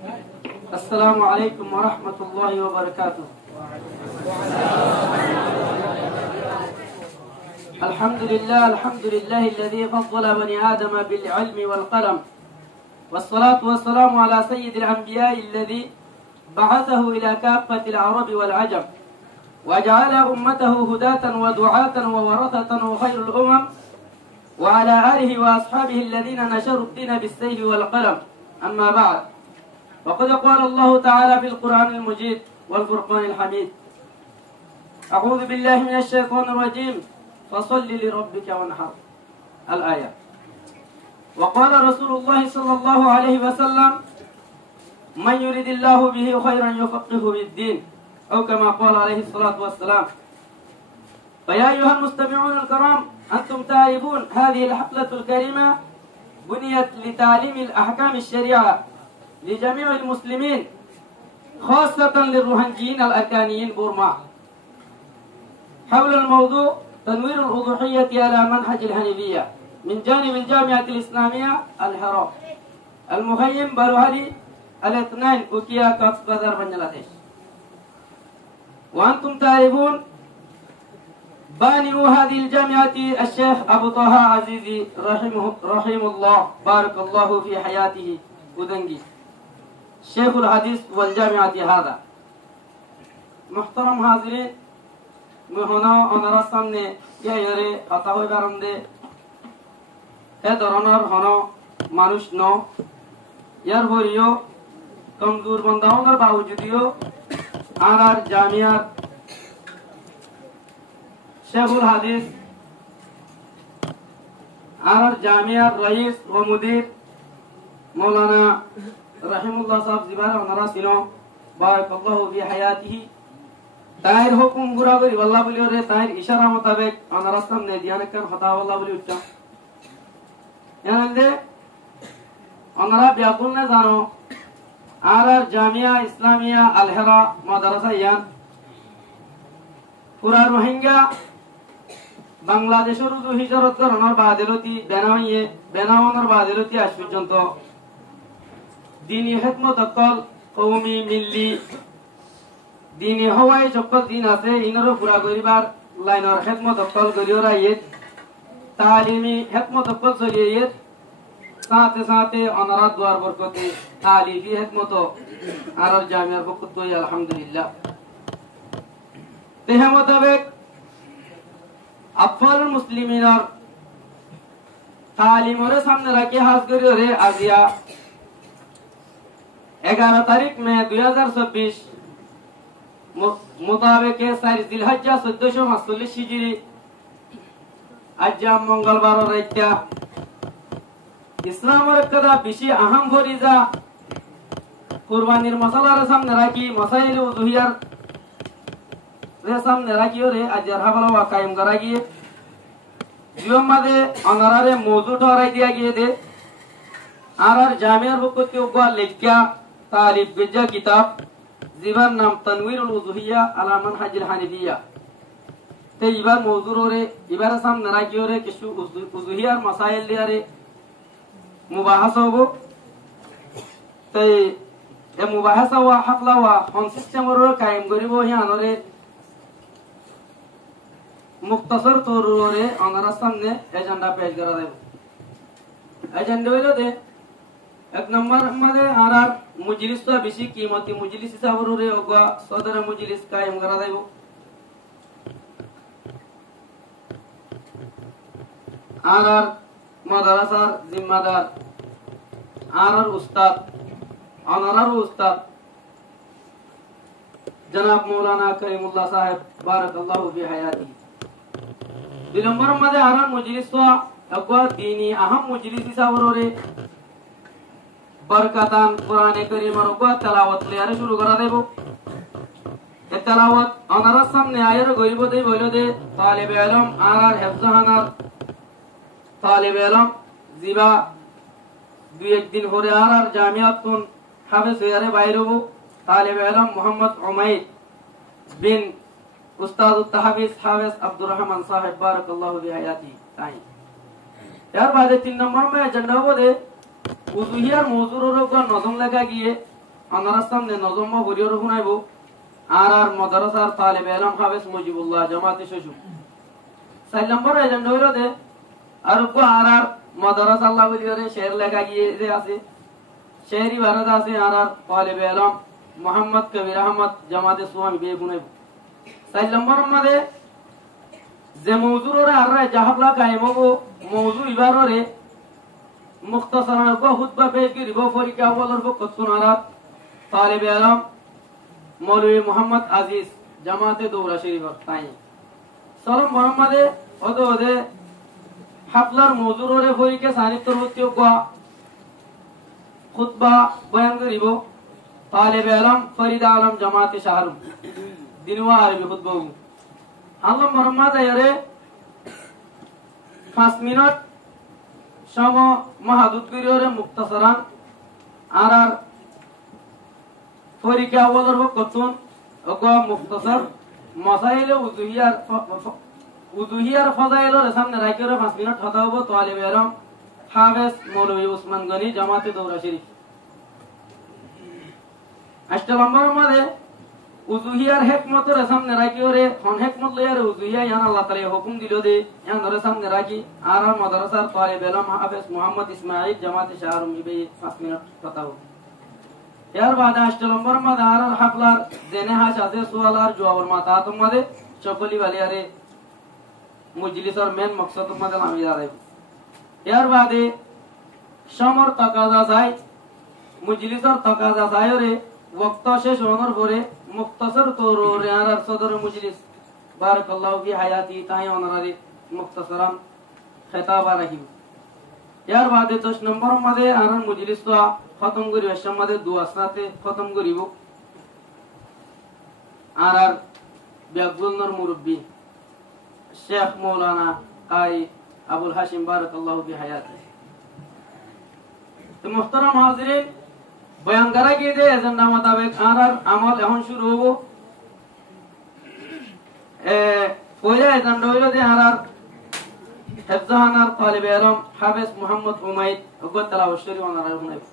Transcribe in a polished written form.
السلام عليكم ورحمة الله وبركاته. الحمد لله الذي فضل بني آدم بالعلم والقلم، والصلاة والسلام على سيد الأنبياء الذي بعثه إلى كافة العرب والعجم، وجعل أمته هداة ودعاة وورثة وخير الأمم، وعلى آله وأصحابه الذين نشروا الدين بالسيف والقلم. أما بعد، وقد قال الله تعالى في القرآن المجيد والفرقان الحميد: أعوذ بالله من الشيطان الرجيم، فصل لربك وانحر. الآية. وقال رسول الله صلى الله عليه وسلم: من يريد الله به خيرا يفقهه بالدين، أو كما قال عليه الصلاة والسلام. فيا أيها المستمعون الكرام، أنتم تعرفون هذه الحفلة الكريمة بنيت لتعليم الأحكام الشريعة لجميع المسلمين، خاصة للروهنجيين الأركانيين بورما، حول الموضوع تنوير الأضحية على منهج الحنيفية من جانب الجامعة الإسلامية الحراء، المخيم باروهالي الاثنين أوكيا كوكس بازار بنجلاديش. وأنتم تعرفون باني هذه الجامعة الشيخ أبو طه عزيزي رحمه الله، بارك الله في حياته ودنجي، شيخ الحديث والجامعة هذا. محترم حاضرين، هنا أنا رسمني يا يري أتاوي برندي هدرونر هنا مانوش نو يار بوريو कमजोर बंदाओं बावजूदियो आर जामिया शेखुल हदीस are Jamia rice व मुदीर मौलाना रहीमुल्लाह साहब जिबार अनरा सिनो बारकल्लाहु फी हयातिही ताहिर हुकुम बुरा करी वल्लाह बोलियो रे ताहिर इशारा मुताबिक अनरा सामने ध्यान कर खता वल्लाह बोली उच्चा यानंदे अनरा ब्याकुल ने जानो आर जामिया इस्लामिया अलहरा मदरसा यान पूरा रोहिंग्या बांग्लादेशर जो हिजरत करनर बादिलती बेनावनर बादिलती आज पर्यন্ত दिनी खिदमत अकल कौमी मिल्ली दिनी हवाई चक्कर दिन আছে ইনরো পুরা করিবার লাইনর खिदमत अकल করিওরা ইয়ে तालीमी खिदमत अकल চলিয়ে साथे साथे अनरा द्वार बरकते तालीफी खिदमत आर जामियार बरकत अल्हम्दुलिल्लाह तेहा मुताबिक अफल मुस्लिमीनर तालीमरे सामने रखे हाथ करियो रे आजिया 11 तारीख में 2026 मुताबिक 4 जिलहज्जा 1448 हिजरी आज मंगलवार रात्या इस्लामर कदा बेशी अहम फरिजा कुरबानीर मसालार सामने राखी मसाइल उजुहियार रे सामने राखियो रे आज रहाबला कायम करागी जीवन मादे अनरारे मौजू ठहराई दिया गया दे आर जामियार बकती उगवा लेख्या तालिब गज्जा किताब जीवन नाम तनवीरुल उजुहिया अला मनहजिल हनीफिया ते इबार मौजू रे इबार सामने राखियो रे किशु उजुहियार मसाइल लिया रे मुबाहसा हो ते ए मुबाहसा वा हफला वा हम सिस्टम रो कायम गरिबो यानो रे मुख्तसर तौर रे अनरा सामने एजेंडा पेश करा दे एजेंडा वेलो दे एक नंबर मदे आर मजलिस तो बेशी कीमती मजलिस हिसाब रे ओगा सदर मजलिस कायम करा देबो आर मदरसार जिम्मेदार आनर उस्ताद अनरर उस्ताद जनाब मौलाना करीमुल्लाह साहब बारकल्लाहु फी हयाती बिलंबर मध्ये आनर मजलिस तो अगवा दीनी अहम मजलिस सावरोरे बरकतान कुरान करीम और अगवा तिलावत ले आरे शुरू करा देबो ए तिलावत अनर सामने आयर गरीब दे बोलो दे तालिब इल्म आनर हिफ्जहानर तालिब इल्म जिबा दो एक दिन होरे आर जामियातुन हाफिज यारे बायरो तालिब इल्म मोहम्मद उमैर बिन उस्ताद तहफीज हाफिज अब्दुल रहमान साहब बारकल्लाहु फी हयाती ताई यार बाद 3 नंबर में एजेंडा वो दे उजुहियार मौजूरों का नजम लगा गए আনার সামনে নজম হরিয়র শুনাইব আর মাদ্রাসার তালিবে ইলম হাফেজ মুজিবুল্লাহ জামাতে শ্বশুর 4 নম্বর এজেন্ডা হইল দে আর কো আর মাদ্রাসা আল্লাহ বলিরে শের লেখা গিয়ে যে আছে শেরি ভারত আছে আর তালিবে ইলম মোহাম্মদ কবির আহমদ জামাতে সুয়ামি বে শুনাইব 4 নম্বর মধ্যে যে মওজুরে আর জাহাবলা কায়েম হবো মওজু ইবাররে মুখতাসারান কো খুতবা পেশ করিব পরীক্ষা আওয়ালর পক্ষতুনারা তালিবে ইলম মৌলভী মোহাম্মদ আজিজ জামাতে দৌরা শরীফর তাই সালাম মোহাম্মদে ওদে হাফলার মওজুরে পরীক্ষা সানিত্তর হতে কোয়া খুতবা বয়ান করিব তালিবে ইলম ফরিদ আলম জামাতে শাহরুম দিনওয়া আরবি খুতবা আল্লাহ মোহাম্মদ আয়রে 5 মিনিট সম মাহাদুত করিওরে মুক্তাসারান আর পরীক্ষা আওয়ালর পক্ষতুন ওগো মুক্তাসার মাসাইল উযুহিয়ার ফাজাইলর সামনে রাখিওরে 5 মিনিট কথা হবো তালিবে ইলম হাফেজ মৌলভী ওসমান গনি জামাতে দৌরা শরীফ 8 নম্বর মধ্যে উযুহিয়ার হিকমতর সামনে রাখিওরে হন হিকমত লয়ার উযুহিয়া ইয়ান আল্লাহ তাআলা হুকুম দিল দে ইয়ান ধরে সামনে রাখি আর মাদ্রাসার তালিবে ইলম হাফেজ মোহাম্মদ ইসমাঈল জামাতে শাহরুম ইবে 5 মিনিট কথা হবো यार बाद 8 নম্বর মধ্যে আর হাফলার জেনে হাস আছে সুয়ালার জওয়াবর মাথা তোমাদের চকলি वाले আরে মজলিসর মেন মকসদ তোমাদের আমি দাঁড়াই यार বাদে সমর তাকাজা যায় মজলিসর তাকাজা যায় রে ওয়াক্ত শেষ হওয়ার পরে মুক্তাসর তোর আর সদর মজলিস বারাকাল্লাহু ফি হায়াতি তাই অনারে মুক্তাসরান খেতাব রাখিব यार বাদে 10 নম্বর মধ্যে আর মজলিস তো খতম করিব সমাদে দুয়া সাথে খতম করিব আর বিয়াগুলনর মুরব্বি শেখ মাওলানা আই আবুল হাশিম বারাকাল্লাহু ফি হায়াতি তো মুহতারাম হাজিরিন বয়ান করা গিয়ে দে এজেন্ডা মোতাবেক আর আমল এখন শুরু হবো পয়লা এজেন্ডা হইল যে আর হেফজাহানার তালিবে ইলম হাফেজ মুহাম্মদ উমাইদ ওগো তালাওয়াত শরীফ ওনারা শুনাইব